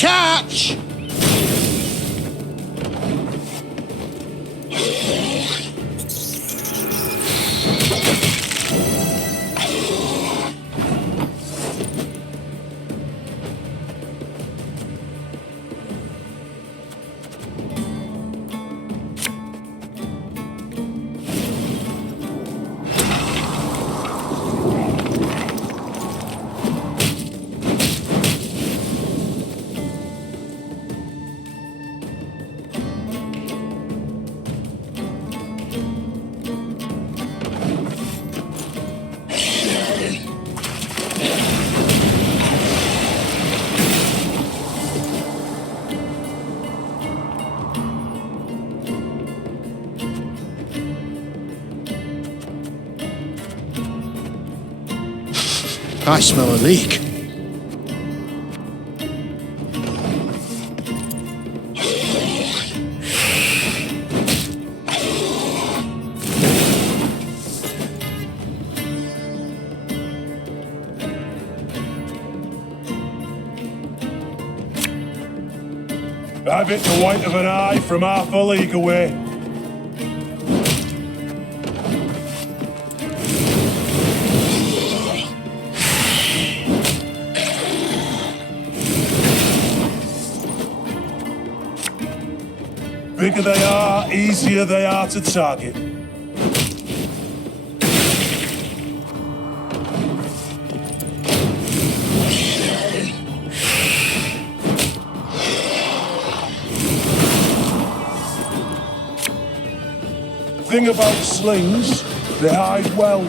catch! I smell a leak. Have it the white of an eye from half a league away. Bigger they are, easier they are to target. Thing about slings, they hide well.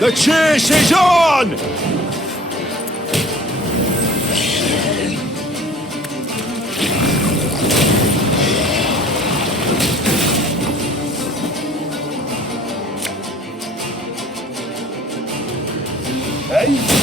The chase is on! Hey?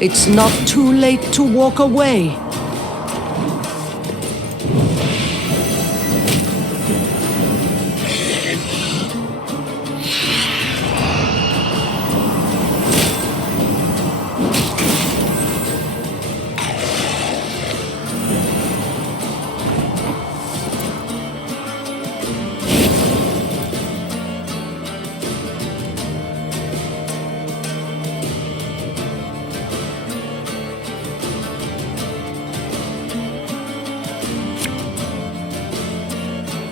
It's not too late to walk away.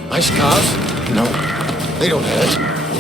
My scars? No, they don't hurt.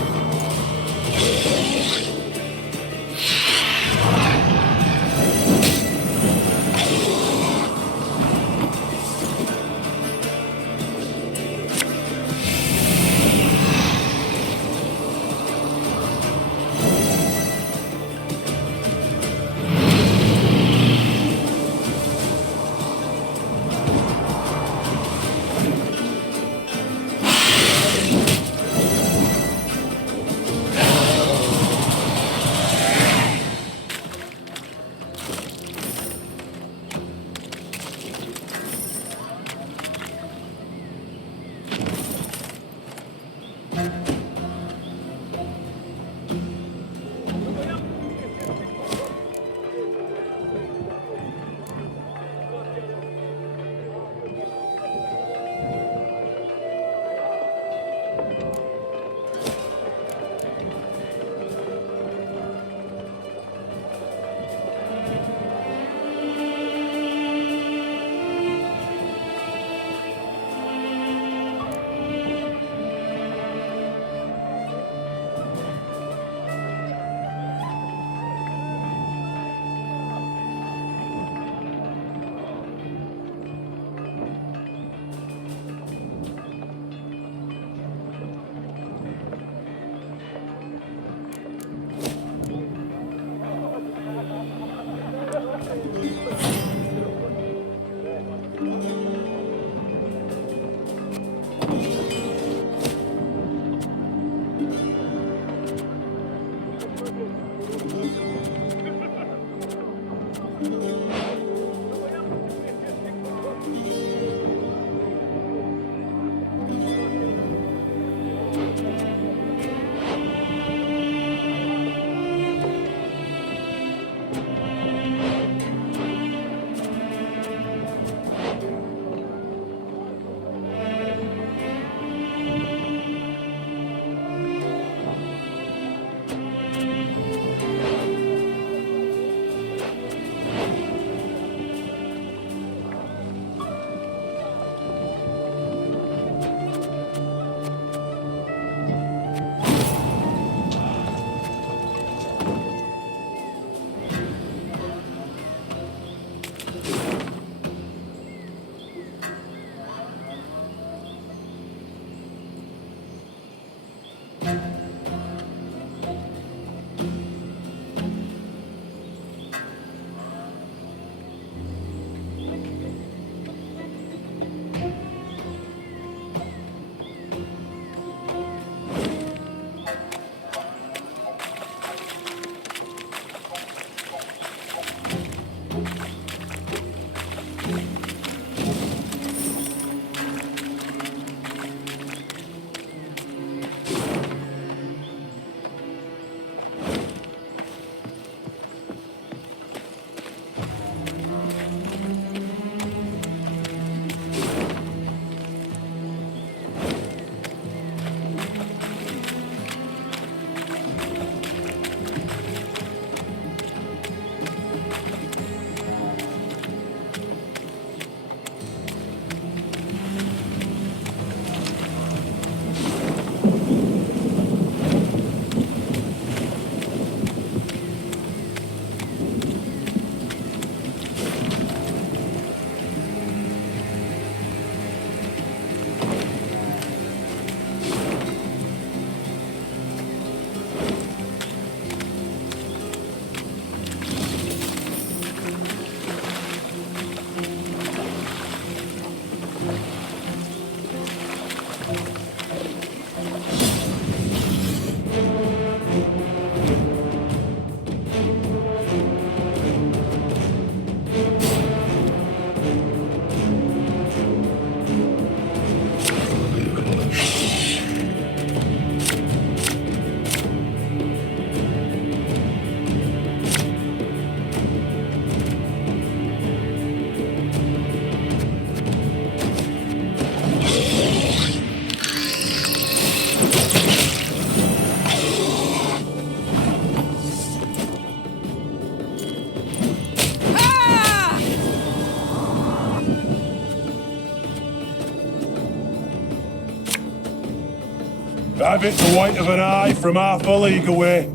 Have it the white of an eye from half a league away.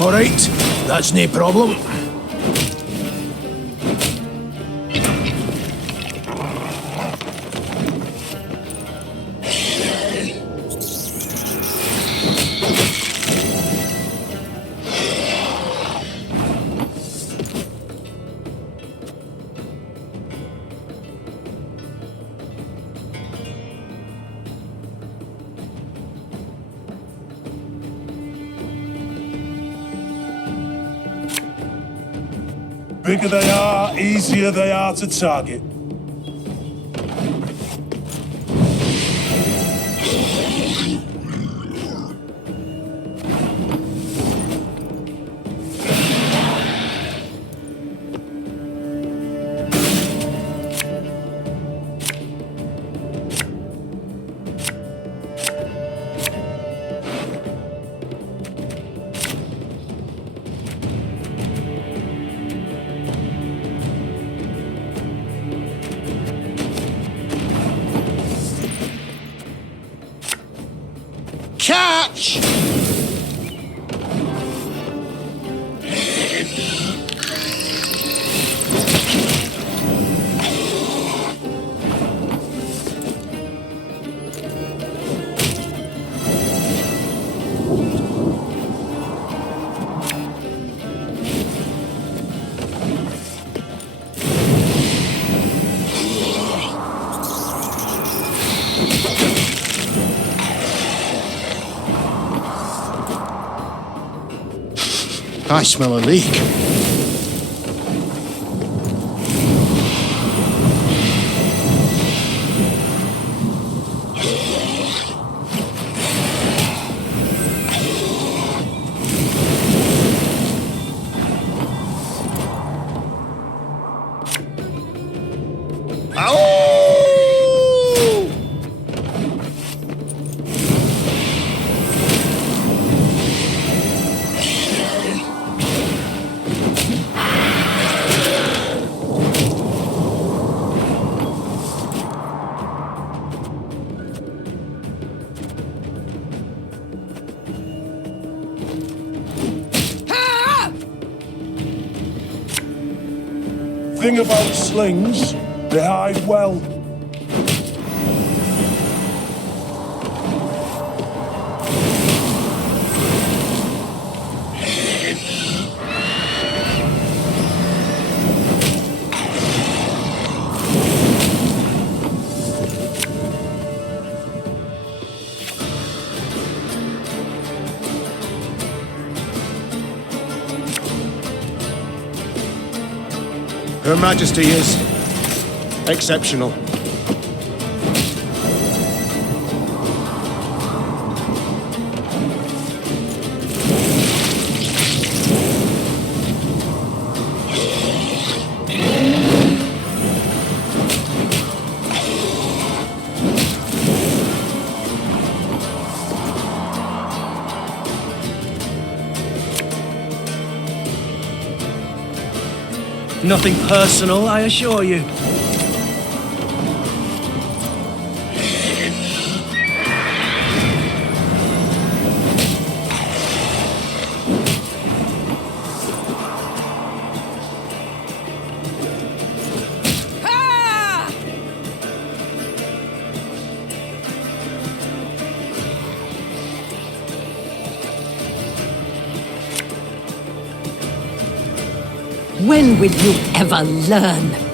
All right, that's no problem. Bigger they are, easier they are to target. Catch! I smell a leak. Thing about slings, they hide well. Her Majesty is exceptional. Nothing personal, I assure you. When will you ever learn?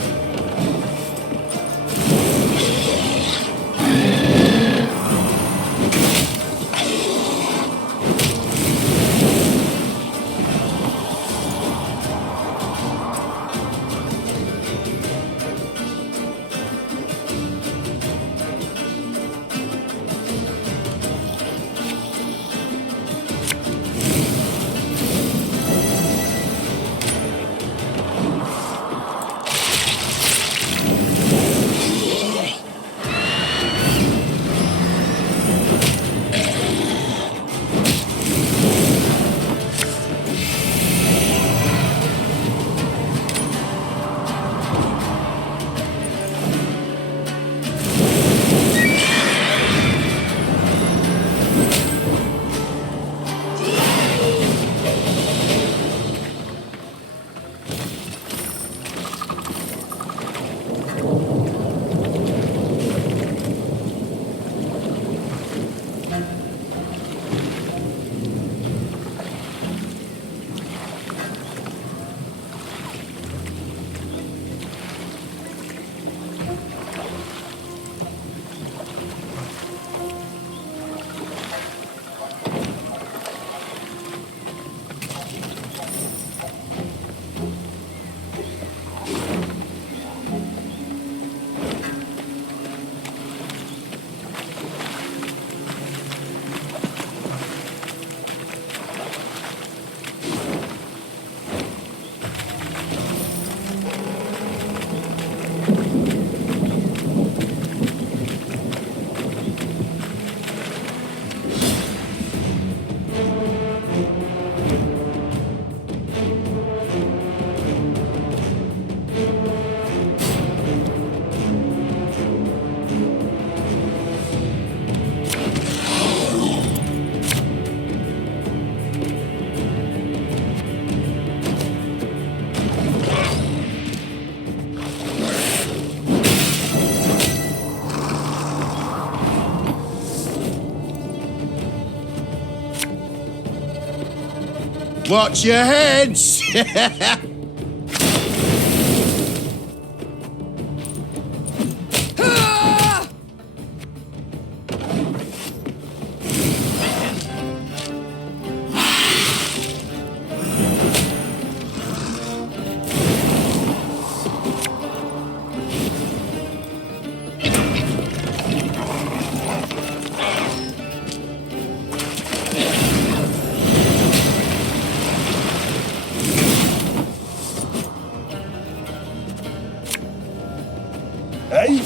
Watch your heads! Hey?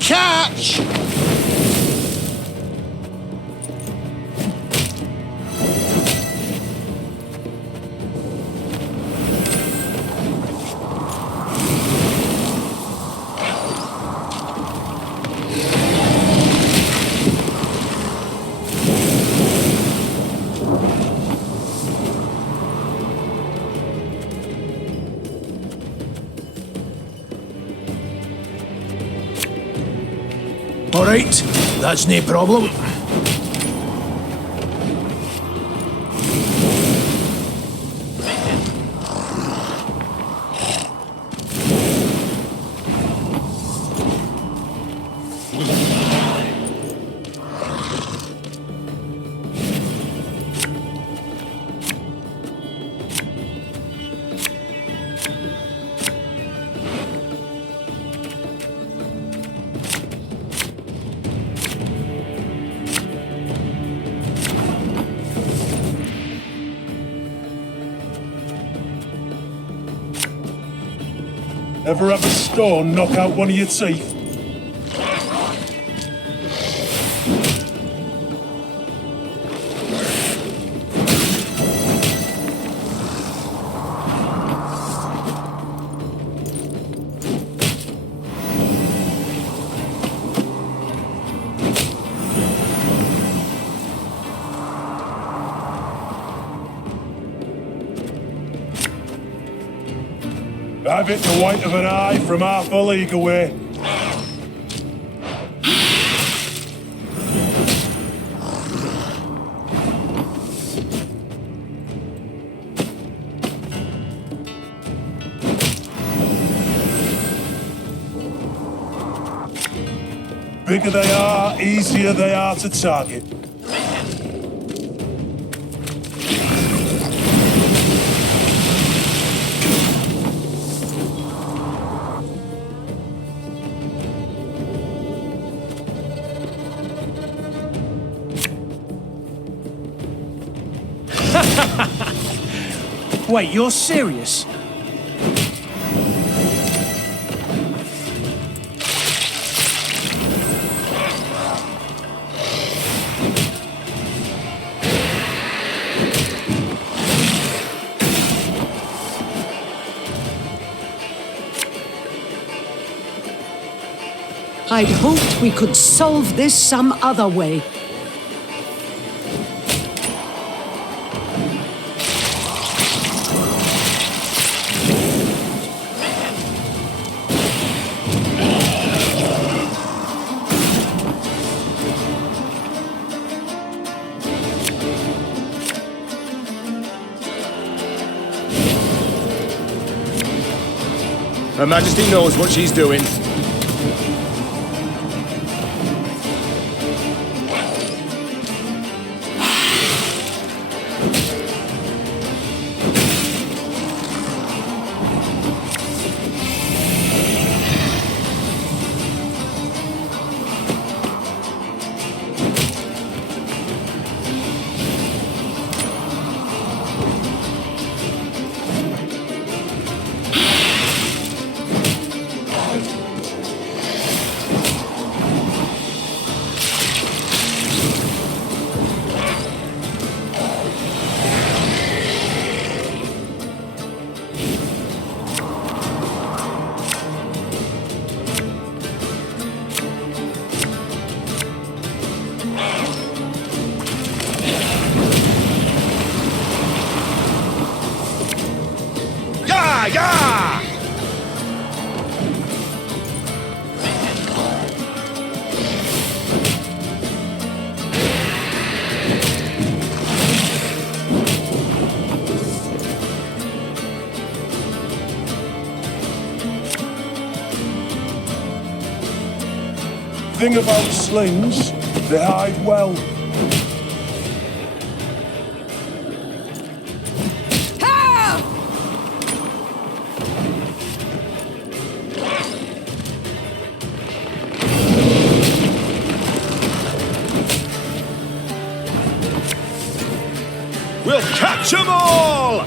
Catch! All right, that's no problem. Ever have a stone knock out one of your teeth? Have it the white of an eye from half a league away. Bigger they are, easier they are to target. Wait, you're serious? I'd hoped we could solve this some other way. Her Majesty knows what she's doing. Yeah! Thing about slings, they hide well. We'll catch 'em all!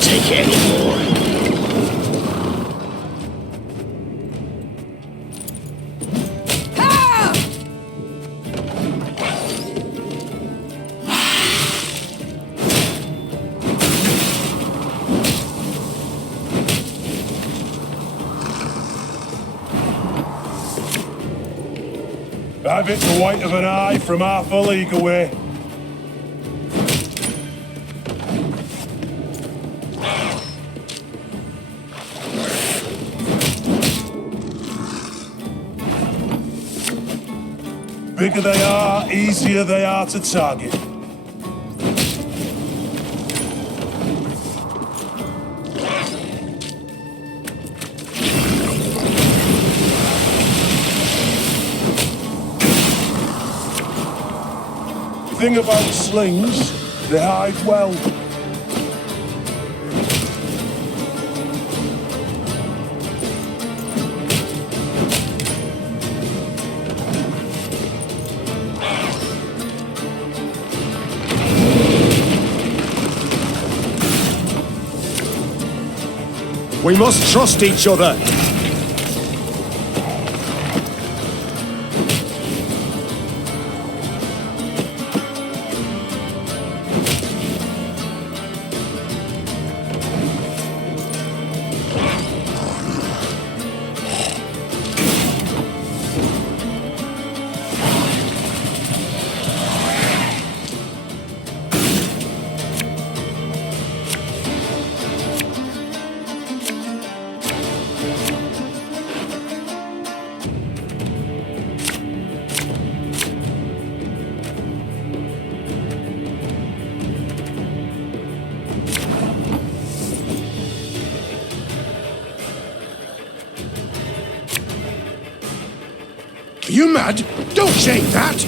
Take any more. Have it the white of an eye from half a league away. Bigger they are, easier they are to target. Thing about slings, they hide well. We must trust each other. Are you mad? Don't shake that!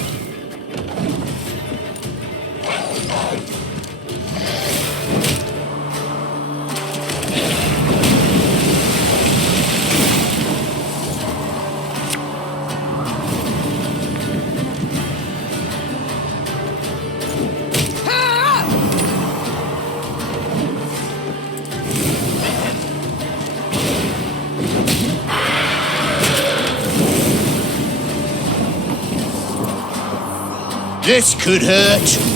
This could hurt.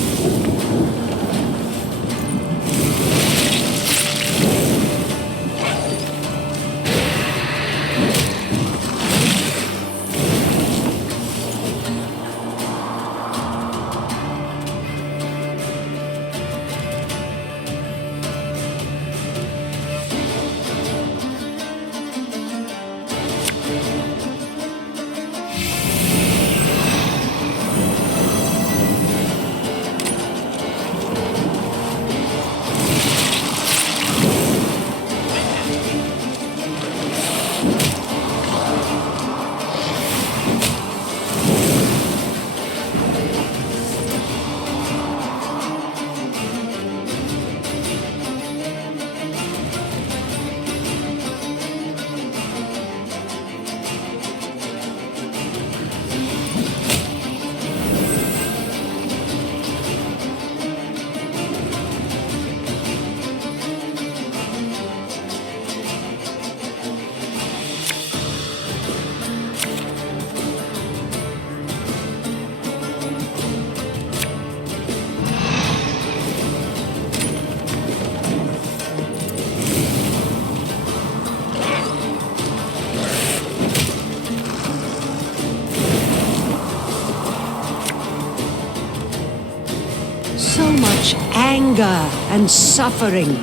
So much anger and suffering.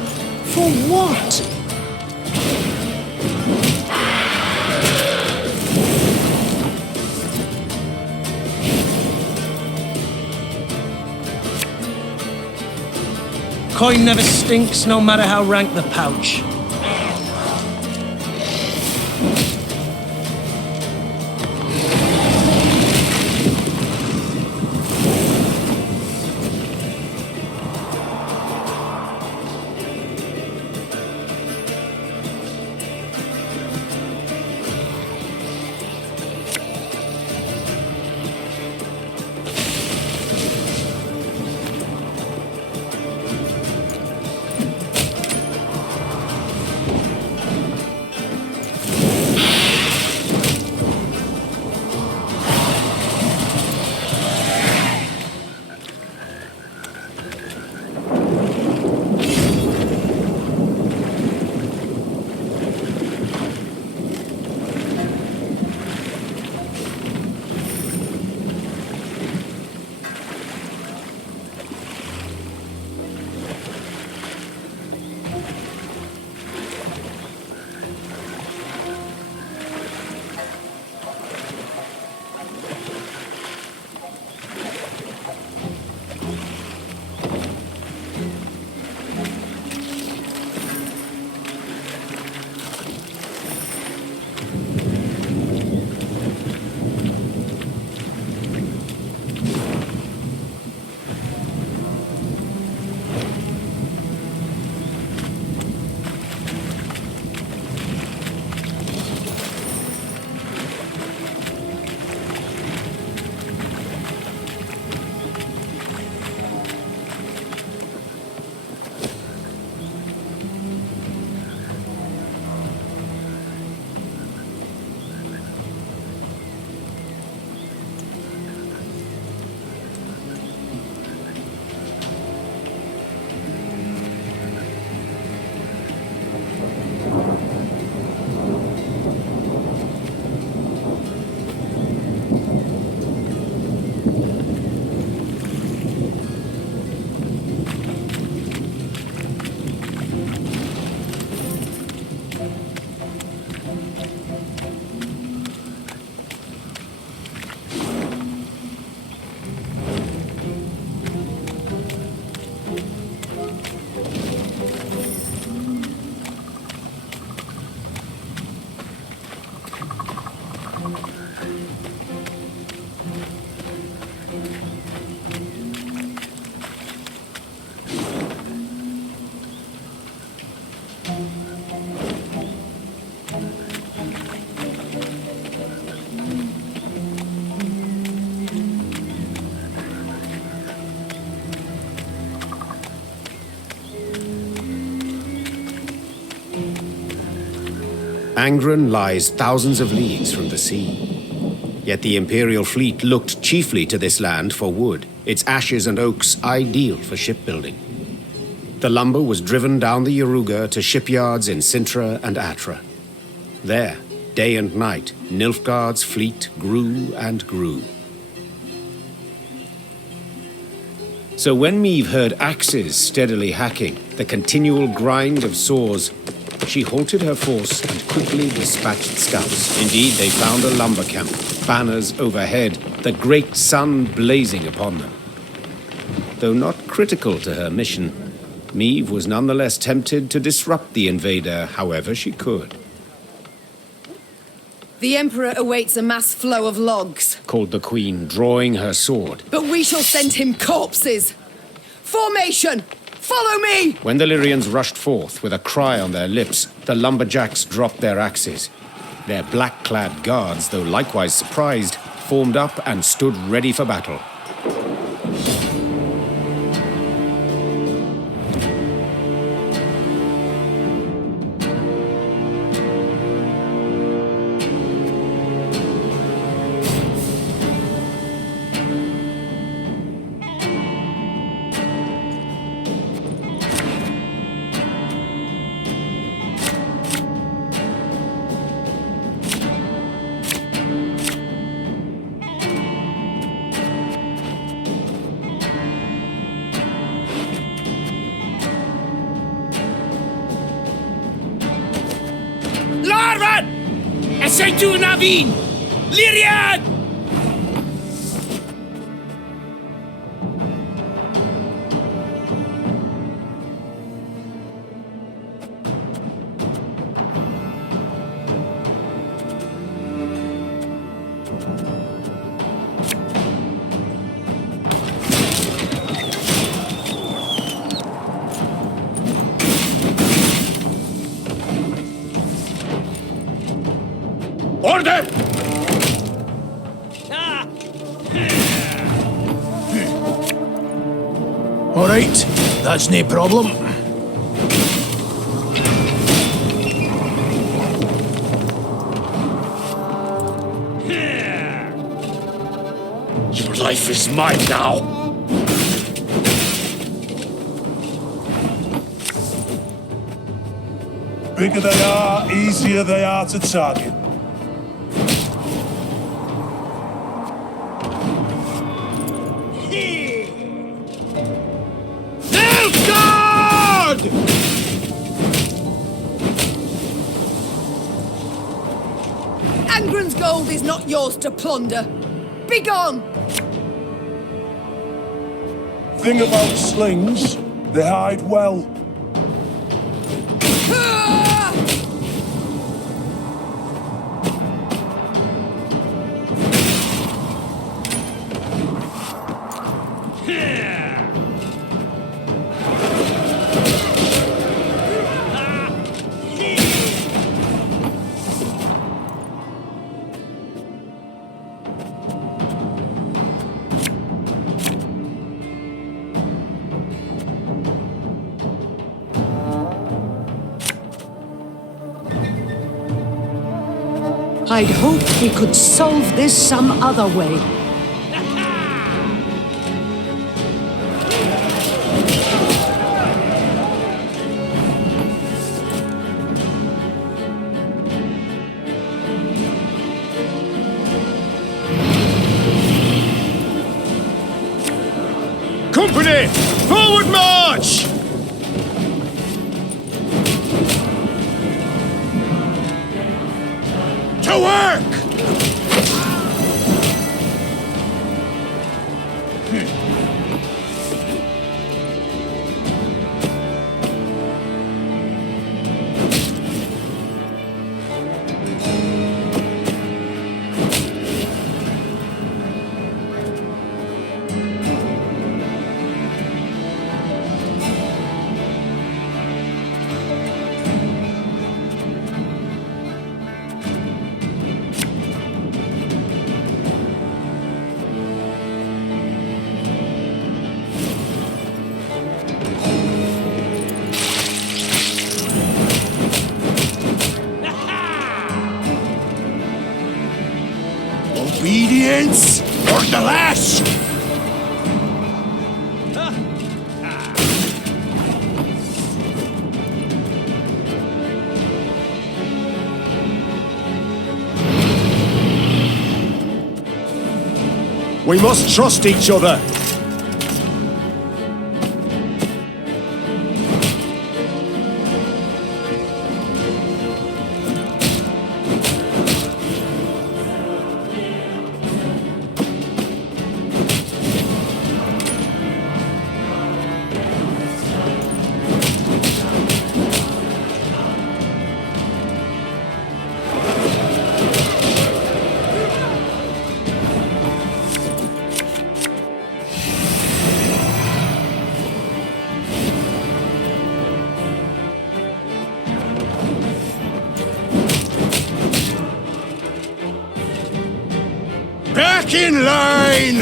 For what? Coin never stinks, no matter how rank the pouch. Angren lies thousands of leagues from the sea. Yet the Imperial fleet looked chiefly to this land for wood. its ashes and oaks ideal for shipbuilding. The lumber was driven down the Yaruga to shipyards in Sintra and Atra. There, day and night, Nilfgaard's fleet grew and grew. So when Meve heard axes steadily hacking, the continual grind of saws, she halted her force and quickly dispatched scouts. Indeed, they found a lumber camp, banners overhead, the great sun blazing upon them. Though not critical to her mission, Meve was nonetheless tempted to disrupt the invader however she could. The Emperor awaits a mass flow of logs. Called the Queen, drawing her sword. But we shall send him corpses! Formation! Follow me! When the Lyrians rushed forth with a cry on their lips, the lumberjacks dropped their axes. Their black-clad guards, though likewise surprised, formed up and stood ready for battle. Larvan! Essaytu Navin! Lyrian! Order! All right, that's no problem. Your life is mine now! Bigger they are, easier they are to target. Nilfgaard! Angren's gold is not yours to plunder. Begone! Thing about slings, they hide well. Ah! I'd hoped we could solve this some other way. Company! Forward march! To work! Obedience or the lash! We must trust each other. Back in line!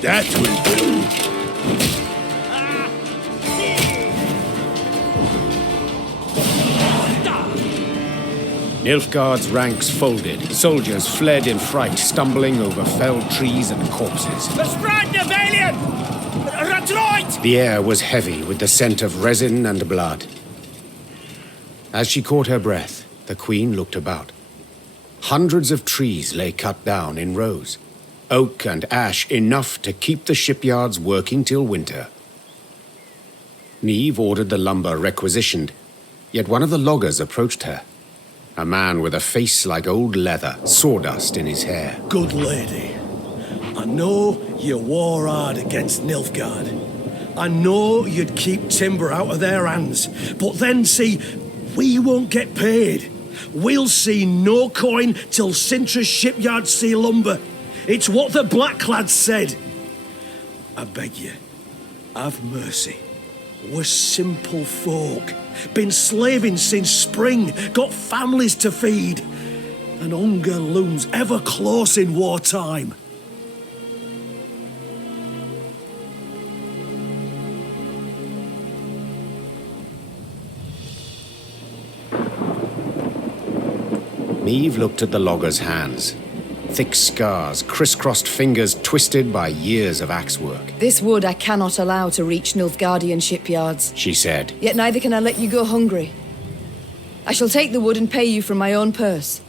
That will do. Nilfgaard's ranks folded. Soldiers fled in fright, stumbling over felled trees and corpses. Verspreid the valiant! Retroit! The air was heavy with the scent of resin and blood. As she caught her breath, the queen looked about. Hundreds of trees lay cut down in rows. Oak and ash enough to keep the shipyards working till winter. Niamh ordered the lumber requisitioned, yet one of the loggers approached her. A man with a face like old leather, sawdust in his hair. Good lady, I know you war hard against Nilfgaard. I know you'd keep timber out of their hands, but then see, we won't get paid. We'll see no coin till Sintra's shipyards see lumber. It's what the Blacklads said. I beg you, have mercy. We're simple folk. Been slaving since spring, got families to feed. And hunger looms ever close in wartime. Niamh looked at the logger's hands. Thick scars, crisscrossed fingers twisted by years of axe work. This wood I cannot allow to reach Nilfgaardian shipyards. She said. Yet neither can I let you go hungry. I shall take the wood and pay you from my own purse.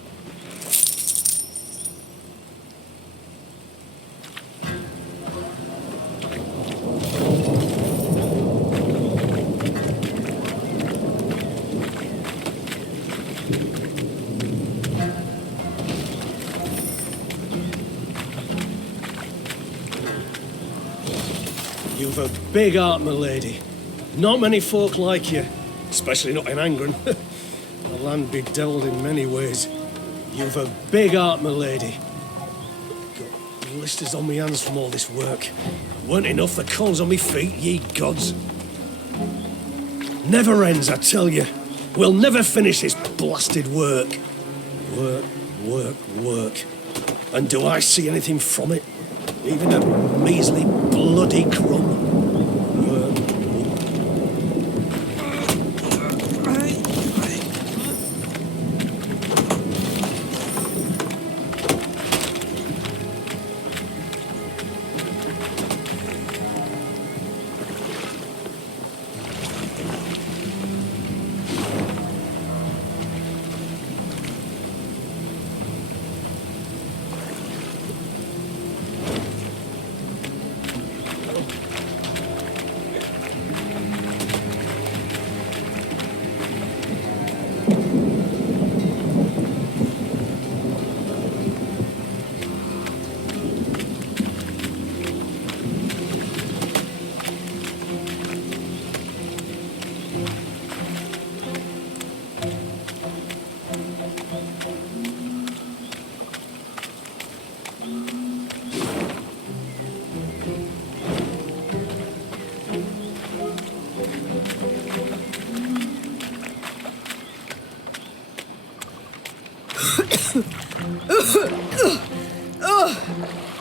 You've a big heart, my lady. Not many folk like you, especially not in Angren. A land bedevilled in many ways. You've a big heart, my lady. Got blisters on me hands from all this work. Weren't enough the corns on me feet, ye gods. Never ends, I tell you. We'll never finish this blasted work. Work, work, work. And do I see anything from it? Even a measly bloody crumb.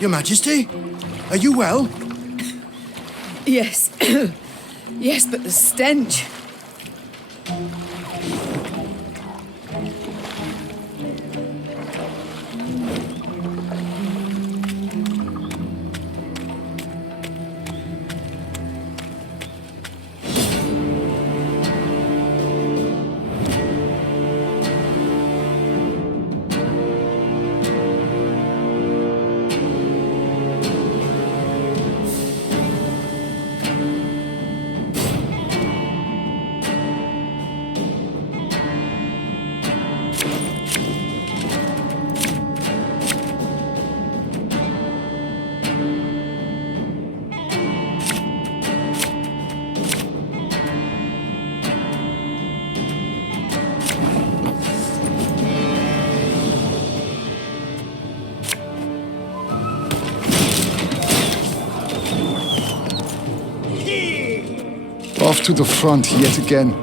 Your Majesty? Are you well? Yes. Yes, but the stench. Off to the front yet again.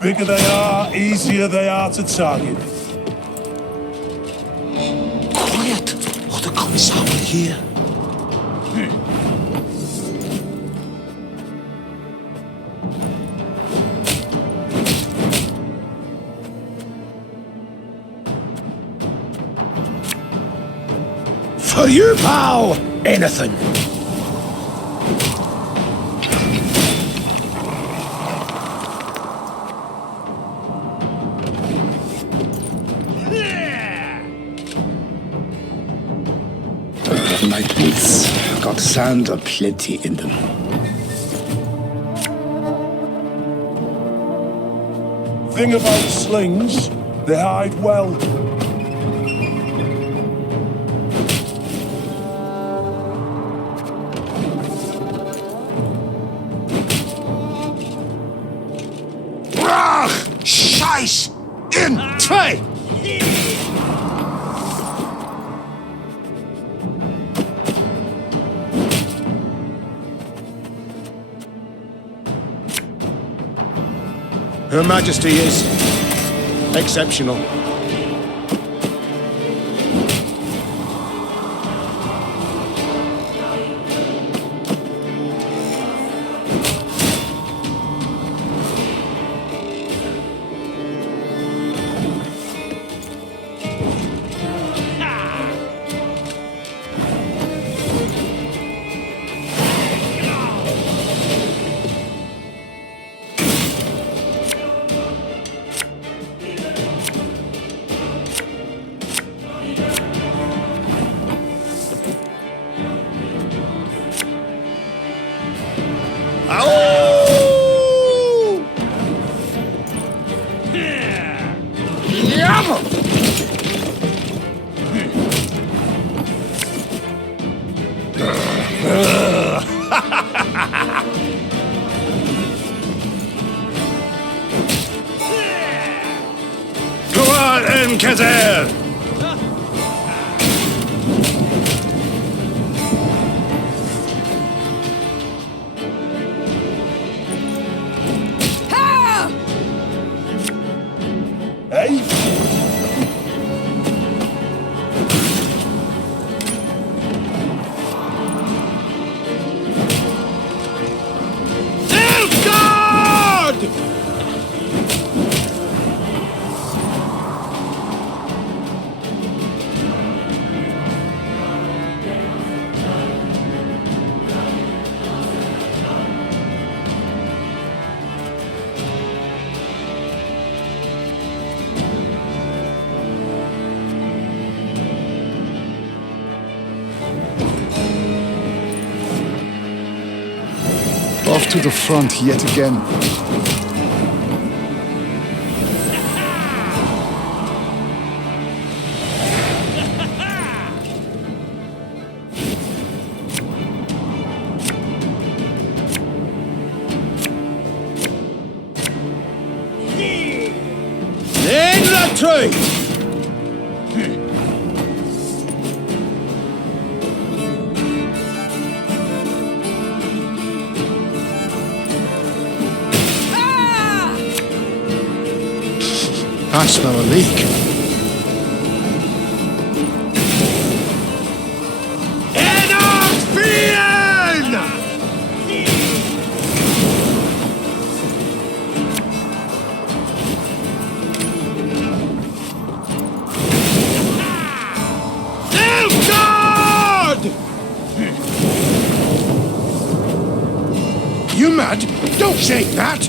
Bigger they are, easier they are to target. Quiet, or the Commissar will hear. For you, pal! Anything! My boots got sand aplenty in them. Thing about slings, they hide well. Brach! Scheiß! In! Zwei! Her Majesty is exceptional. Kazer! Hey? Off to the front yet again. In the tree! I smell a leak. You mad? Don't say that!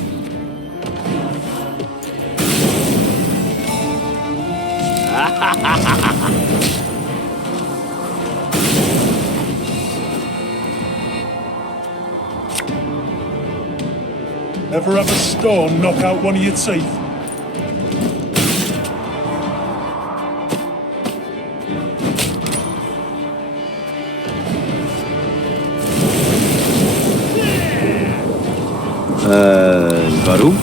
Ever have a stone knock out one of your teeth? Warum?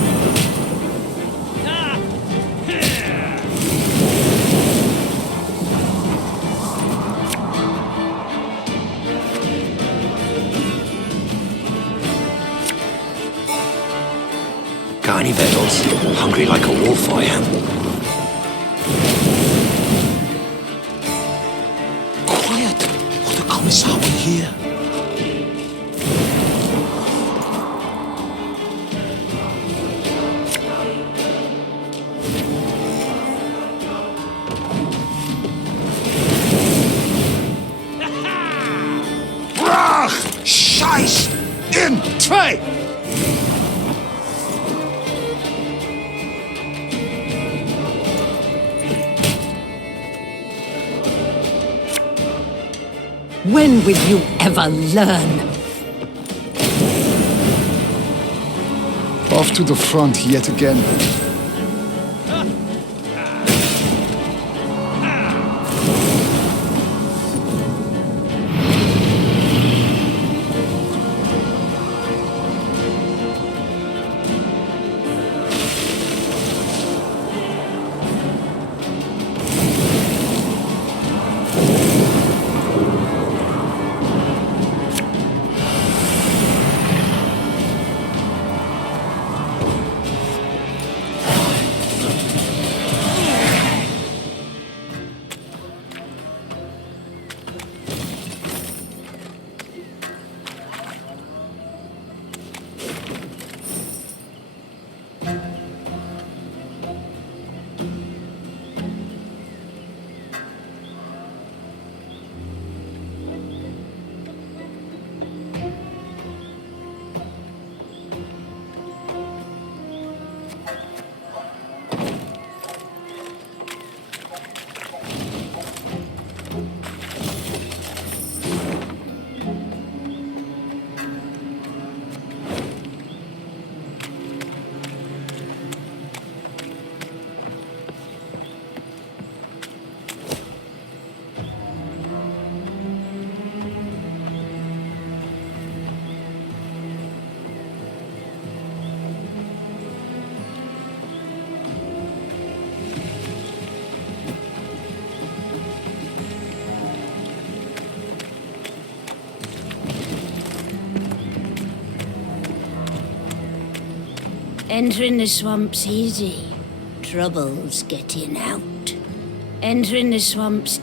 Got any victuals? Hungry like a wolf, I am. Quiet, or the commissar will hear. Scheiß in Trey! When will you ever learn? Off to the front yet again. Entering the swamp's easy. Trouble's getting out. Entering the swamp's...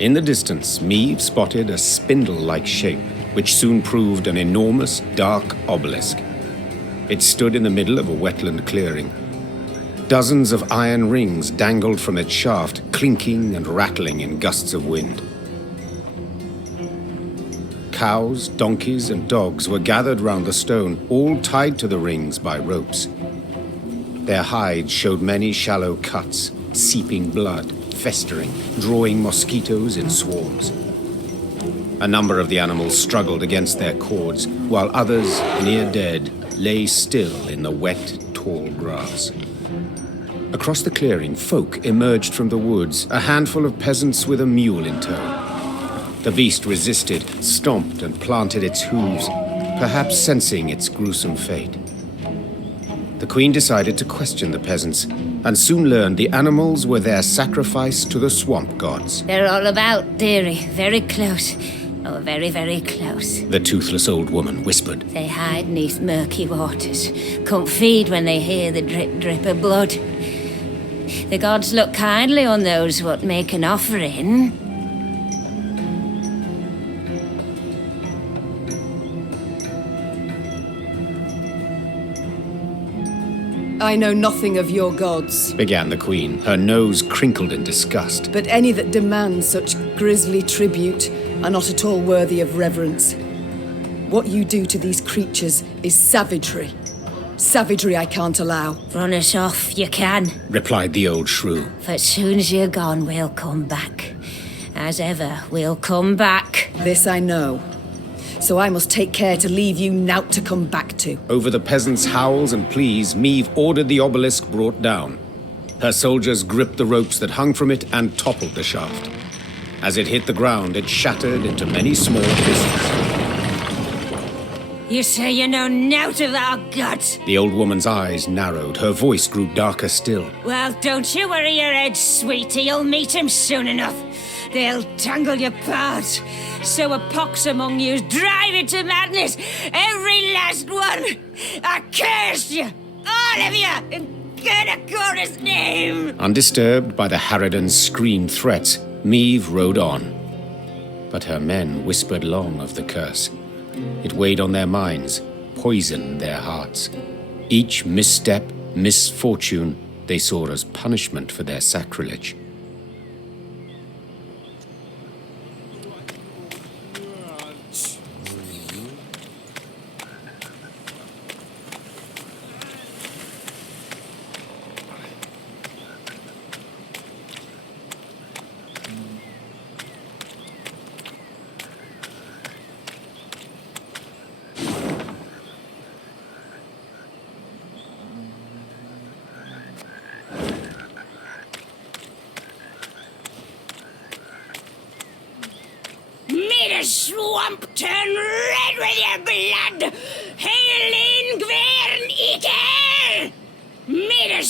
In the distance, Meave spotted a spindle-like shape, which soon proved an enormous, dark obelisk. It stood in the middle of a wetland clearing. Dozens of iron rings dangled from its shaft, clinking and rattling in gusts of wind. Cows, donkeys, and dogs were gathered round the stone, all tied to the rings by ropes. Their hides showed many shallow cuts, seeping blood, festering, drawing mosquitoes in swarms. A number of the animals struggled against their cords, while others, near dead, lay still in the wet, tall grass. Across the clearing, folk emerged from the woods, a handful of peasants with a mule in tow. The beast resisted, stomped and planted its hooves, perhaps sensing its gruesome fate. The queen decided to question the peasants, and soon learned the animals were their sacrifice to the swamp gods. They're all about, dearie. Very close. Oh, very, very close. The toothless old woman whispered. They hide neath murky waters. Can't feed when they hear the drip drip of blood. The gods look kindly on those what make an offering. I know nothing of your gods, began the queen, her nose crinkled in disgust. but any that demand such grisly tribute are not at all worthy of reverence. What you do to these creatures is savagery. Savagery I can't allow. Run us off, you can. Replied the old shrew. For as soon as you're gone, we'll come back. As ever, we'll come back. This I know. So I must take care to leave you naught to come back to. Over the peasants' howls and pleas, Meve ordered the obelisk brought down. Her soldiers gripped the ropes that hung from it and toppled the shaft. As it hit the ground, it shattered into many small pieces. You say you know naught of our gods? The old woman's eyes narrowed, her voice grew darker still. Well, don't you worry your head, sweetie. You'll meet him soon enough. They'll tangle you apart. Sow a pox among you, drive you to madness. Every last one. I curse you, all of you, in Gerdakor's name. Undisturbed by the Harridan's screamed threats, Meve rode on. But her men whispered long of the curse. It weighed on their minds, poisoned their hearts. Each misstep, misfortune, they saw as punishment for their sacrilege. The swamp turn red with your blood! Hail in Gwern Iker! May the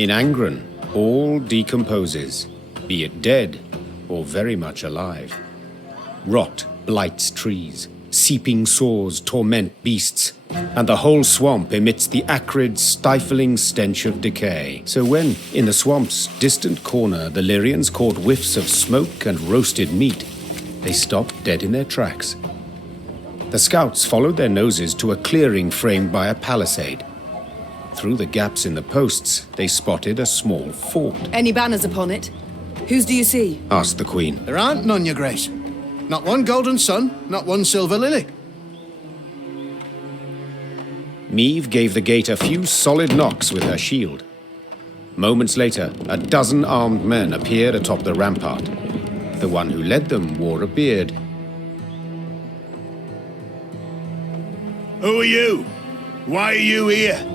In Angren, all decomposes, be it dead or very much alive. Rot blights trees, seeping sores torment beasts, and the whole swamp emits the acrid, stifling stench of decay. So when, in the swamp's distant corner, the Lyrians caught whiffs of smoke and roasted meat, they stopped dead in their tracks. The scouts followed their noses to a clearing framed by a palisade. Through the gaps in the posts, they spotted a small fort. Any banners upon it? Whose do you see? Asked the Queen. There aren't none, your grace. Not one golden sun, not one silver lily. Meve gave the gate a few solid knocks with her shield. Moments later, a dozen armed men appeared atop the rampart. The one who led them wore a beard. Who are you? Why are you here?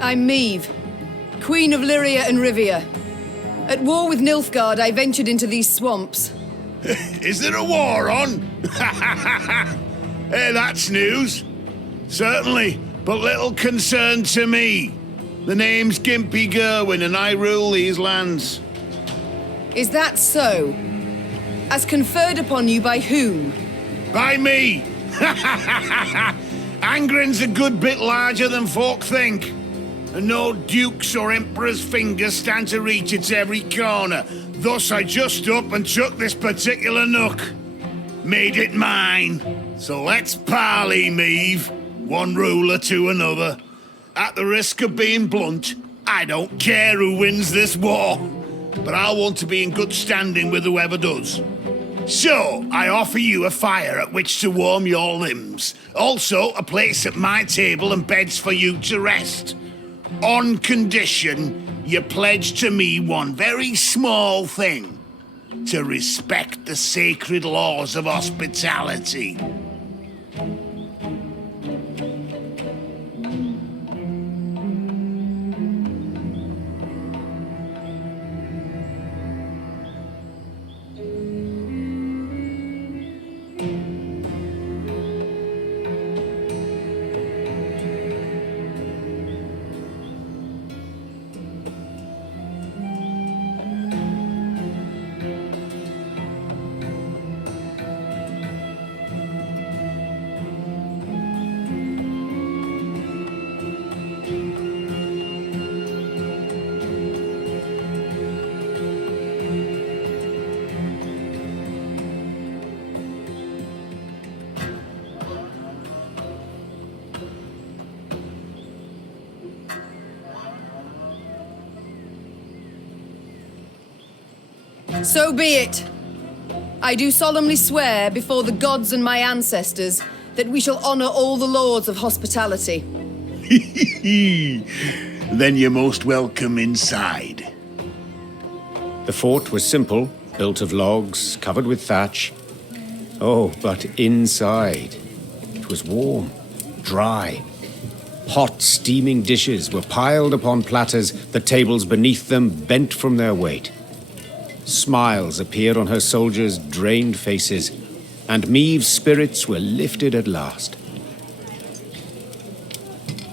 I'm Meve, Queen of Lyria and Rivia. At war with Nilfgaard, I ventured into these swamps. Is there a war on? Hey, that's news. Certainly, but little concern to me. The name's Gimpy Gerwin, and I rule these lands. Is that so? As conferred upon you by whom? By me! Angren's a good bit larger than folk think. And no dukes or emperor's fingers stand to reach its every corner. Thus I just up and took this particular nook. Made it mine. So let's parley, Meve. One ruler to another. At the risk of being blunt, I don't care who wins this war. But I want to be in good standing with whoever does. So, I offer you a fire at which to warm your limbs. Also, a place at my table and beds for you to rest. On condition, you pledge to me one very small thing. To respect the sacred laws of hospitality. So be it. I do solemnly swear before the gods and my ancestors that we shall honor all the laws of hospitality. Then you're most welcome inside. The fort was simple, built of logs, covered with thatch. Oh, but inside, it was warm, dry. Hot, steaming dishes were piled upon platters, the tables beneath them bent from their weight. Smiles appeared on her soldiers' drained faces, and Meve's spirits were lifted at last.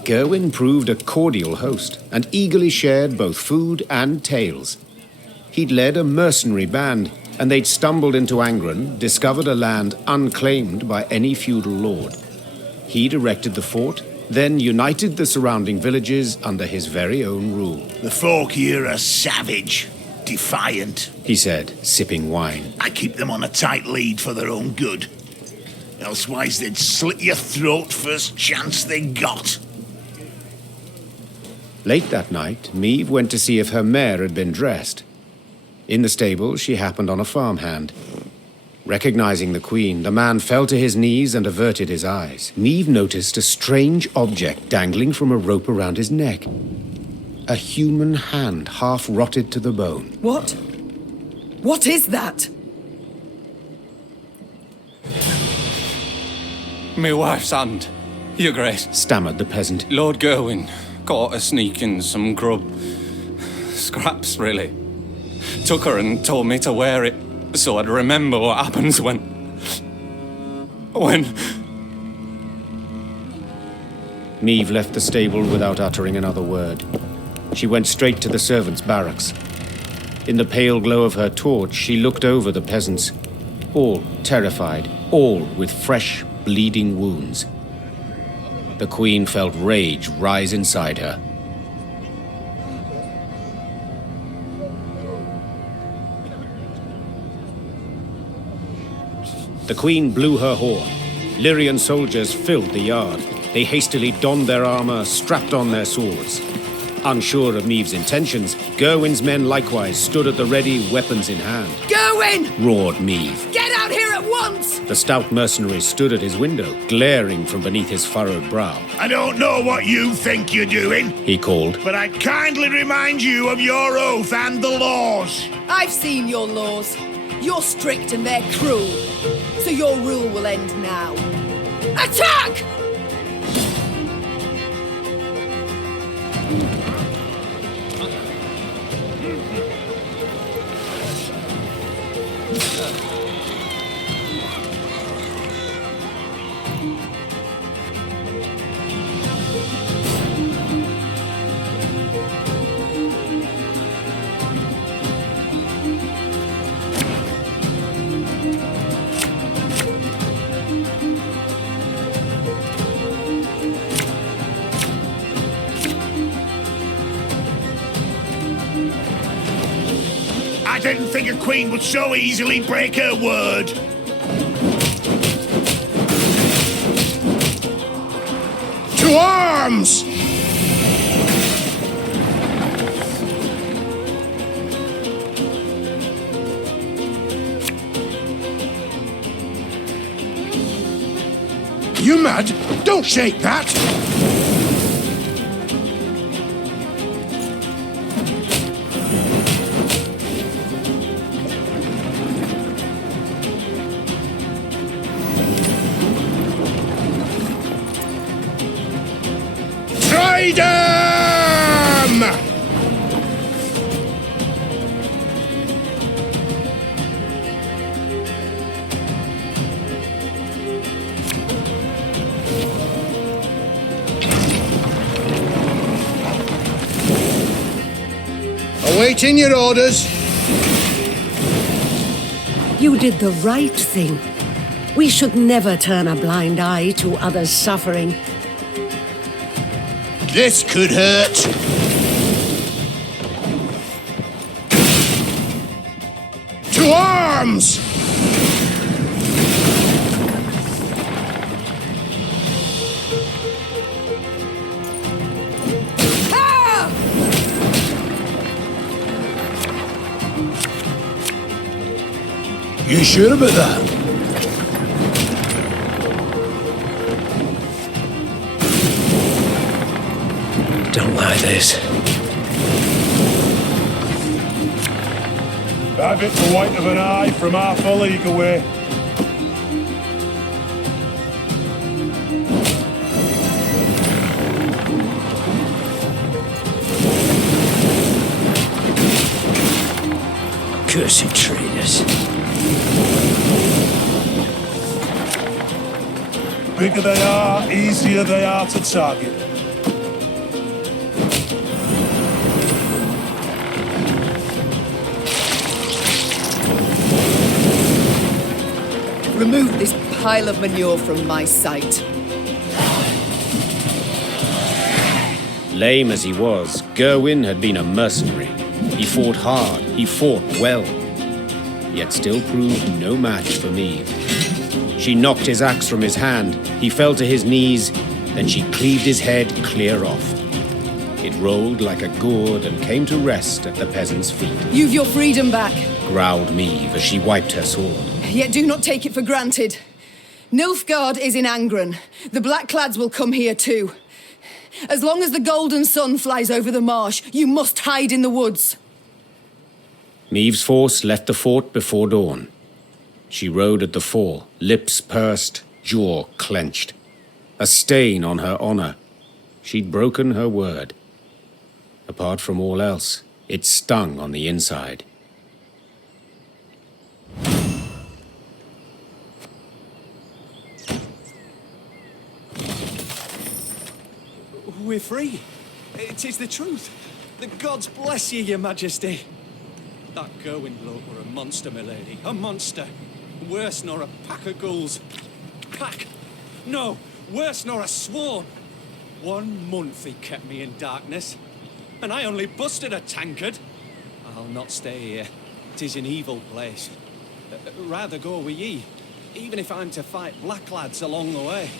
Gerwin proved a cordial host, and eagerly shared both food and tales. He'd led a mercenary band, and they'd stumbled into Angren, discovered a land unclaimed by any feudal lord. He'd erected the fort, then united the surrounding villages under his very own rule. The folk here are savage. Defiant, he said, sipping wine. I keep them on a tight lead for their own good. Elsewise they'd slit your throat first chance they got. Late that night, Meve went to see if her mare had been dressed. In the stable, she happened on a farmhand. Recognizing the Queen, the man fell to his knees and averted his eyes. Meve noticed a strange object dangling from a rope around his neck. A human hand, half rotted to the bone. What? What is that? My wife's hand, your grace, stammered the peasant. Lord Gerwin caught her sneaking some grub. Scraps, really. Took her and told me to wear it, so I'd remember what happens when... Meve left the stable without uttering another word. She went straight to the servants' barracks. In the pale glow of her torch, she looked over the peasants, all terrified, all with fresh, bleeding wounds. The queen felt rage rise inside her. The queen blew her horn. Lyrian soldiers filled the yard. They hastily donned their armor, strapped on their swords. Unsure of Maeve's intentions, Gerwin's men likewise stood at the ready, weapons in hand. Gerwin! Roared Maeve. Get out here at once! The stout mercenary stood at his window, glaring from beneath his furrowed brow. I don't know what you think you're doing, he called, but I kindly remind you of your oath and the laws. I've seen your laws. You're strict and they're cruel. So your rule will end now. Attack! I didn't think a queen would so easily break her word. To arms! You mad? Don't shake that! Freedom! Awaiting your orders. You did the right thing. We should never turn a blind eye to others' suffering. This could hurt. To arms! Ah! You sure about that? Don't like this. That bit's the white of an eye from half a league away. Cursed traitors. Bigger they are, easier they are to target. Remove this pile of manure from my sight. Lame as he was, Gerwin had been a mercenary. He fought hard, he fought well, yet still proved no match for Maeve. She knocked his axe from his hand, he fell to his knees, then she cleaved his head clear off. It rolled like a gourd and came to rest at the peasant's feet. You've your freedom back. Growled Maeve as she wiped her sword. Yet do not take it for granted. Nilfgaard is in Angren. The Blackclads will come here too. As long as the golden sun flies over the marsh, you must hide in the woods. Maeve's force left the fort before dawn. She rode at the fore, lips pursed, jaw clenched. A stain on her honor. She'd broken her word. Apart from all else, it stung on the inside. We're free. It is the truth. The gods bless ye, your majesty. That Gerwin bloke were a monster, my lady. A monster. Worse nor a pack of ghouls. Pack? No, worse nor a swarm. 1 month he kept me in darkness. And I only busted a tankard. I'll not stay here. 'Tis an evil place. Rather go with ye, even if I'm to fight black lads along the way.